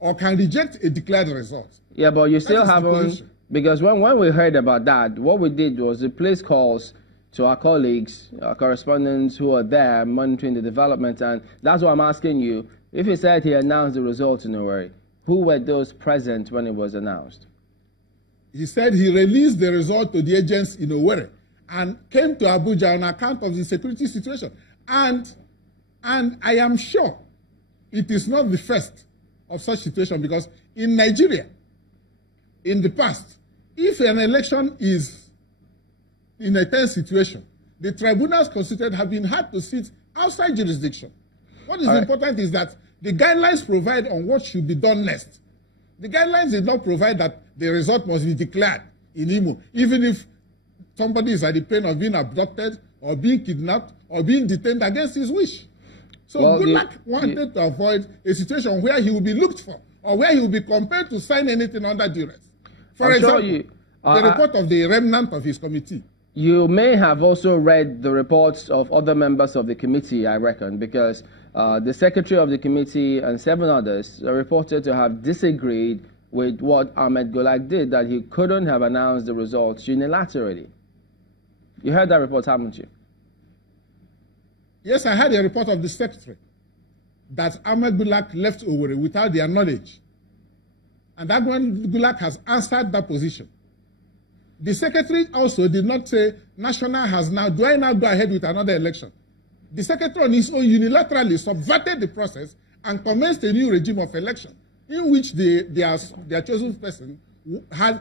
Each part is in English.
or can reject a declared result. Yeah, but you still haven't, because when we heard about that, what we did was we placed calls to our colleagues, our correspondents who are there monitoring the development, and that's why I'm asking you, if he said he announced the results in Owerri, who were those present when it was announced? He said he released the result to the agents in Owerri and came to Abuja on account of the security situation. And I am sure it is not the first of such situation, because in Nigeria, in the past, if an election is in a tense situation, the tribunals constituted have been had to sit outside jurisdiction. What is important is that the guidelines provide on what should be done next. The guidelines did not provide that the result must be declared in Imo, even if somebody is at the pain of being abducted or being kidnapped or being detained against his wish. So Goodluck wanted to avoid a situation where he will be looked for or where he will be compelled to sign anything under duress. For example, the report of the remnant of his committee. You may have also read the reports of other members of the committee, I reckon, because the secretary of the committee and 7 others are reported to have disagreed with what Ahmed Goodluck did, that he couldn't have announced the results unilaterally. You heard that report, haven't you? Yes, I had a report of the secretary that Ahmed Goodluck left Owerri without their knowledge. And that one, Goodluck has answered that position. The secretary also did not say, National has now, do I now go ahead with another election? The secretary on his own unilaterally subverted the process and commenced a new regime of election in which their chosen person had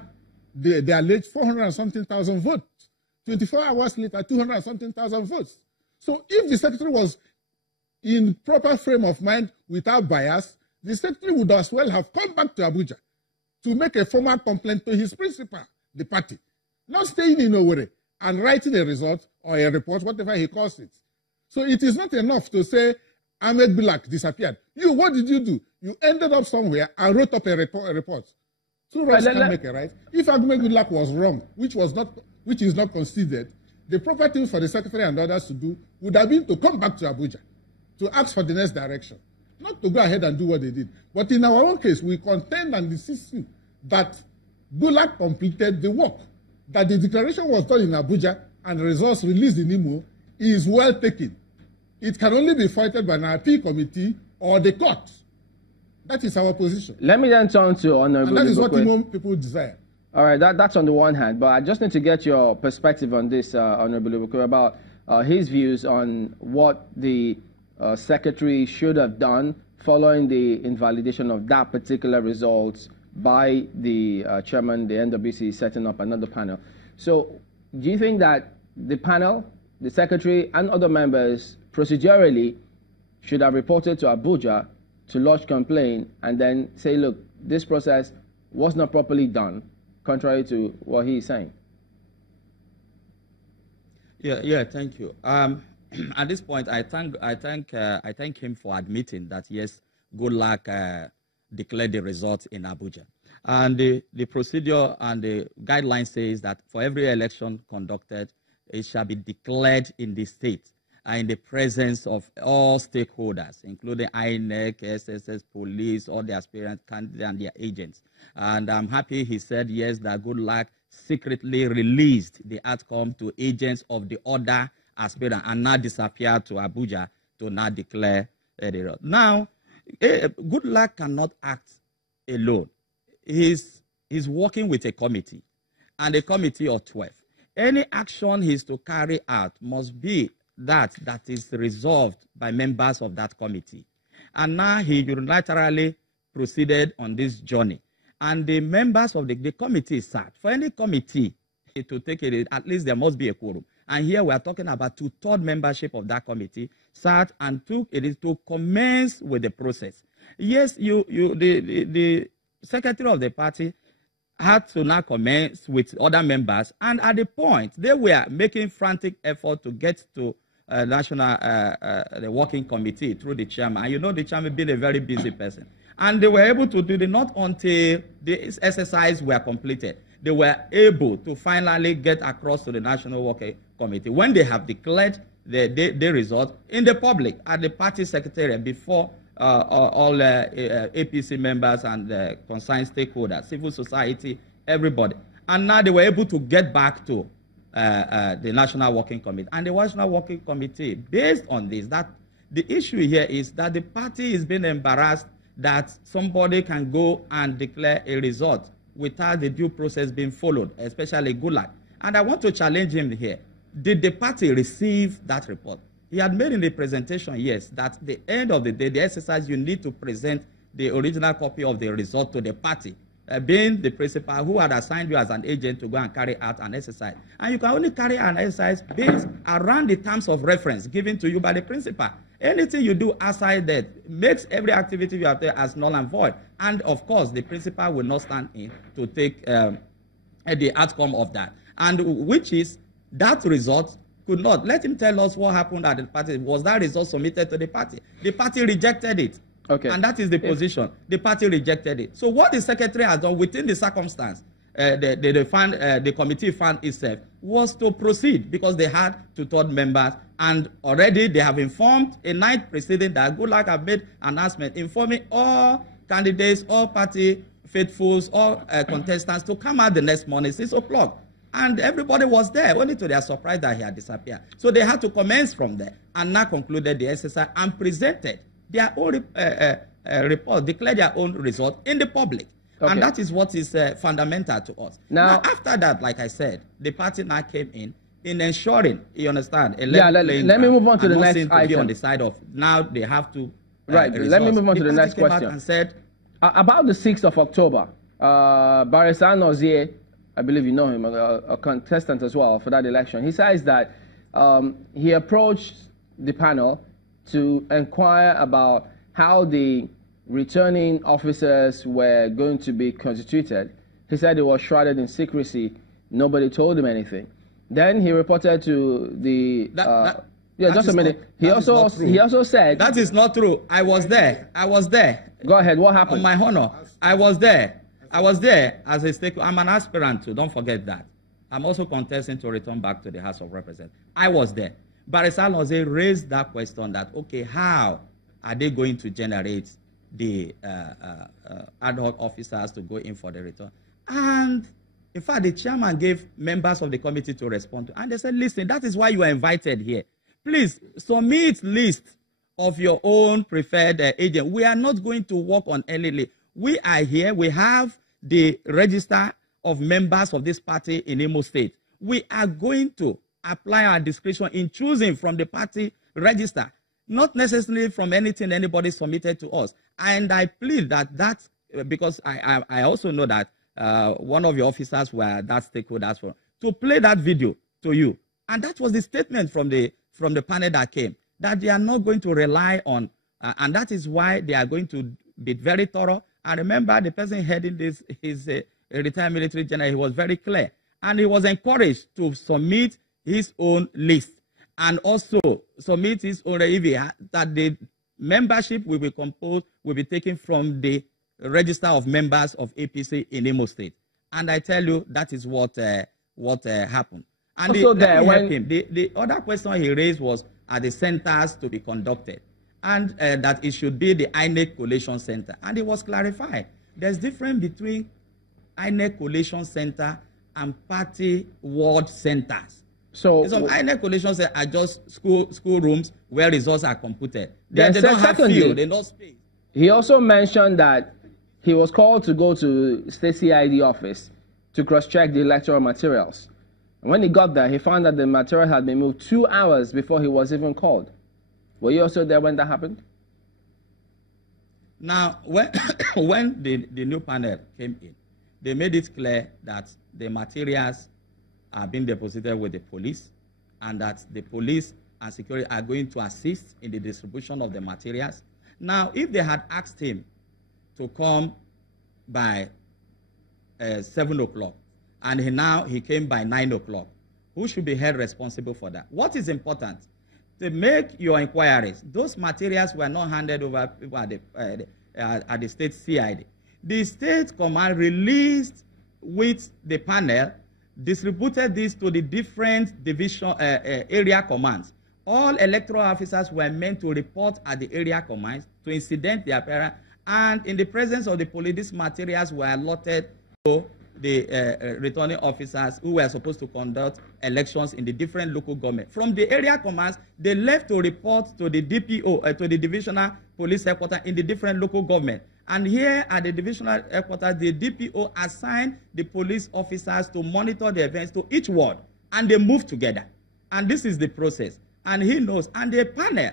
the alleged 400 and something thousand votes. 24 hours later, 200 and something thousand votes. So if the secretary was in proper frame of mind without bias, the secretary would as well have come back to Abuja to make a formal complaint to his principal, the party, not staying in Owerri and writing a result or a report, whatever he calls it. So it is not enough to say Ahmed Goodluck disappeared. You, what did you do? You ended up somewhere and wrote up a report. Two wrongs can make a right. If Ahmed Goodluck was wrong, which is not considered, the proper thing for the secretary and others to do would have been to come back to Abuja, to ask for the next direction, not to go ahead and do what they did. But in our own case, we contend and insist that Goodluck completed the work, that the declaration was done in Abuja and the results released in Imo is well taken. It can only be fighted by an appeal committee or the court. That is our position. Let me then turn to Onuegbu. And that is what Imo people desire. All right, that's on the one hand, but I just need to get your perspective on this, Onuegbu Igbokwe, about his views on what the secretary should have done following the invalidation of that particular result by the chairman, the NWC, setting up another panel. So do you think that the panel, the secretary, and other members procedurally should have reported to Abuja to lodge complaint and then say, look, this process was not properly done, contrary to what he is saying? Yeah, thank you. At this point, I thank him for admitting that yes, Goodluck declared the results in Abuja, and the procedure and the guideline says that for every election conducted, it shall be declared in the state in the presence of all stakeholders, including INEC, SSS, police, all the aspirant candidates and their agents. And I'm happy he said yes, that Goodluck secretly released the outcome to agents of the other aspirant and now disappeared to Abuja to now declare the result. Now, Goodluck cannot act alone. He's working with a committee, and a committee of 12. Any action he's to carry out must be that is resolved by members of that committee. And now he unilaterally proceeded on this journey. And the members of the committee sat. For any committee to take it, at least there must be a quorum. And here we are talking about 2/3 membership of that committee sat and took it to commence with the process. Yes, the secretary of the party had to now commence with other members, and at the point they were making frantic effort to get to national the working committee through the chairman. And you know the chairman being a very busy person, and they were able to do it not until the exercise were completed. They were able to finally get across to the national working committee when they have declared the result in the public at the party secretariat before all APC members and concerned stakeholders, civil society, everybody. And now they were able to get back to the National Working Committee. And the National Working Committee, based on this, that the issue here is that the party is being embarrassed that somebody can go and declare a result without the due process being followed, especially Gulag. And I want to challenge him here. Did the party receive that report? He had made in the presentation, yes, that at the end of the day, the exercise, you need to present the original copy of the result to the party, being the principal who had assigned you as an agent to go and carry out an exercise. And you can only carry out an exercise based around the terms of reference given to you by the principal. Anything you do outside that makes every activity you have there as null and void. And of course, the principal will not stand in to take the outcome of that. And which is that result could not. Let him tell us what happened at the party. Was that result submitted to the party? The party rejected it. Okay. And that is the position. The party rejected it. So what the secretary has done within the circumstance, the committee found itself, was to proceed because they had 2/3 members, and already they have informed a night preceding that Goodluck have made an announcement informing all candidates, all party faithfuls, all contestants to come out the next morning, 6 o'clock. And everybody was there, only to their surprise that he had disappeared. So they had to commence from there and now concluded the exercise and presented their own report, declared their own result in the public. Okay. And that is what is fundamental to us. Now, after that, like I said, the party now came in ensuring, you understand, let me move on to the next item. On the side of, now they have to right, let me move on to the next question. And said, about the 6th of October, Barrister Nozier, I believe you know him, a contestant as well for that election, he says that he approached the panel to inquire about how the returning officers were going to be constituted. He said it was shrouded in secrecy. Nobody told him anything. Then he reported to the... just a minute. He also said... That is not true. I was there. Go ahead. What happened? On my honor. I was there as a stakeholder. I'm an aspirant too. Don't forget that. I'm also contesting to return back to the House of Representatives. I was there. Barrister Nozier raised that question that, okay, how are they going to generate the ad hoc officers to go in for the return? And in fact, the chairman gave members of the committee to respond to, and they said, listen, that is why you are invited here. Please submit list of your own preferred agent. We are not going to work on any list. We are here. We have the register of members of this party in Imo State. We are going to apply our discretion in choosing from the party register, not necessarily from anything anybody submitted to us. And I plead that because I also know that one of your officers were that stakeholders for to play that video to you. And that was the statement from the panel that came, that they are not going to rely on, and that is why they are going to be very thorough. And remember, the person heading this is a retired military general. He was very clear. And he was encouraged to submit his own list and also submit his own EVA, that the membership will be composed, will be taken from the register of members of APC in Imo State. And I tell you, that is what happened. And the other question he raised was, are the centers to be conducted? And that it should be the INEC Collation Center. And it was clarified. There's difference between INEC Collation Center and party ward centers. So INEC Collation Center are just school rooms where results are computed. They don't have field, they don't space. He also mentioned that he was called to go to State CID office to cross-check the electoral materials. And when he got there, he found that the material had been moved 2 hours before he was even called. Were you also there when that happened? Now, when the new panel came in, they made it clear that the materials are being deposited with the police, and that the police and security are going to assist in the distribution of the materials. Now, if they had asked him to come by 7 o'clock, and he came by 9 o'clock, who should be held responsible for that? What is important? To make your inquiries, those materials were not handed over at the state CID. The state command released with the panel, distributed this to the different division area commands. All electoral officers were meant to report at the area commands to incident the appearance, and in the presence of the police, these materials were allotted to the returning officers who were supposed to conduct elections in the different local government. From the area commands, they left to report to the DPO, to the divisional police headquarters in the different local government. And here at the divisional headquarters, the DPO assigned the police officers to monitor the events to each ward, and they move together. And this is the process. And he knows. And the panel,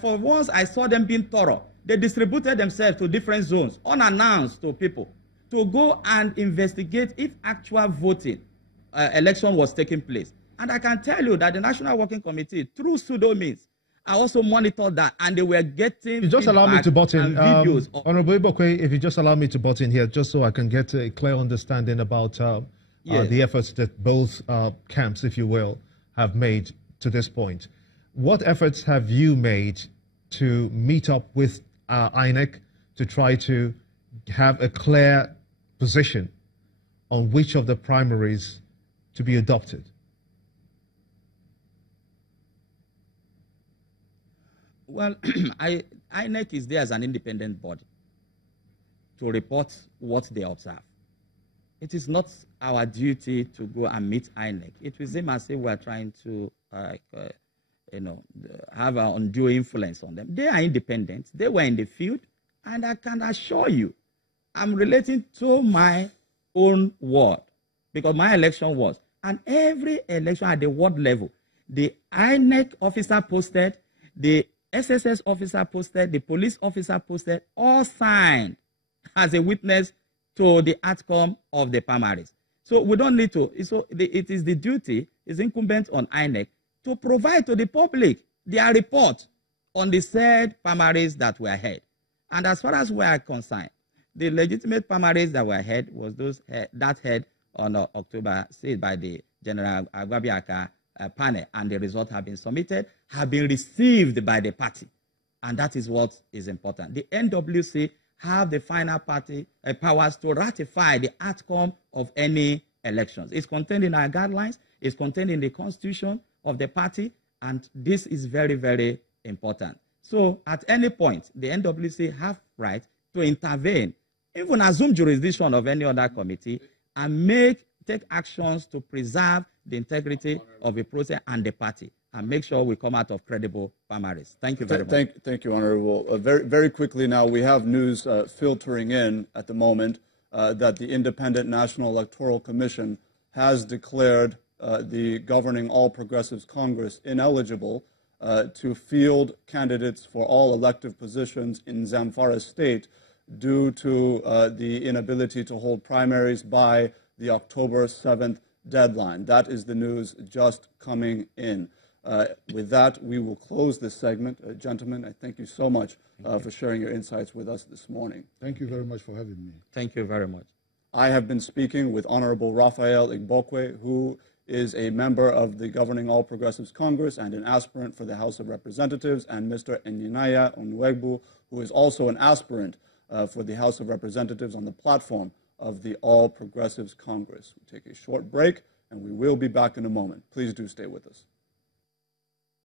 for once I saw them being thorough. They distributed themselves to different zones, unannounced to people, to go and investigate if actual voting election was taking place. And I can tell you that the National Working Committee, through pseudo means, I also monitored that, and they were getting you just allow me to butt in. Videos Honorable Igbokwe, if you just allow me to butt in here, just so I can get a clear understanding about yes. the efforts that both camps, if you will, have made to this point. What efforts have you made to meet up with INEC to try to have a clear position on which of the primaries to be adopted? Well, INEC is there as an independent body to report what they observe. It is not our duty to go and meet INEC. It will seem as if we are trying to, have an undue influence on them. They are independent. They were in the field, and I can assure you, I'm relating to my own ward, because my election was. And every election at the ward level, the INEC officer posted, the SSS officer posted, the police officer posted, all signed as a witness to the outcome of the primaries. So we don't need to, it is the duty, it's incumbent on INEC to provide to the public their report on the said primaries that were held. And as far as we are concerned, the legitimate primaries that were held was those that held on October 6th by the General Agbabiaka panel, and the results have been submitted, have been received by the party. And that is what is important. The NWC have the final party powers to ratify the outcome of any elections. It's contained in our guidelines, it's contained in the constitution of the party, and this is very, very important. So at any point, the NWC have right to intervene, even assume jurisdiction of any other committee, and take actions to preserve the integrity of the process and the party, and make sure we come out of credible primaries. Thank you very much. Thank you, Honorable. Very quickly now, we have news filtering in at the moment that the Independent National Electoral Commission has declared the governing All Progressives Congress ineligible to field candidates for all elective positions in Zamfara State due to the inability to hold primaries by the October 7th deadline. That is the news just coming in. With that, we will close this segment. Gentlemen, I thank you so much for sharing your insights with us this morning. Thank you very much for having me. Thank you very much. I have been speaking with Honorable Raphael Igbokwe, who is a member of the governing All Progressives Congress and an aspirant for the House of Representatives, and Mr. Onuegbu, who is also an aspirant for the House of Representatives on the platform of the All Progressives Congress. We take a short break, and we will be back in a moment. Please do stay with us.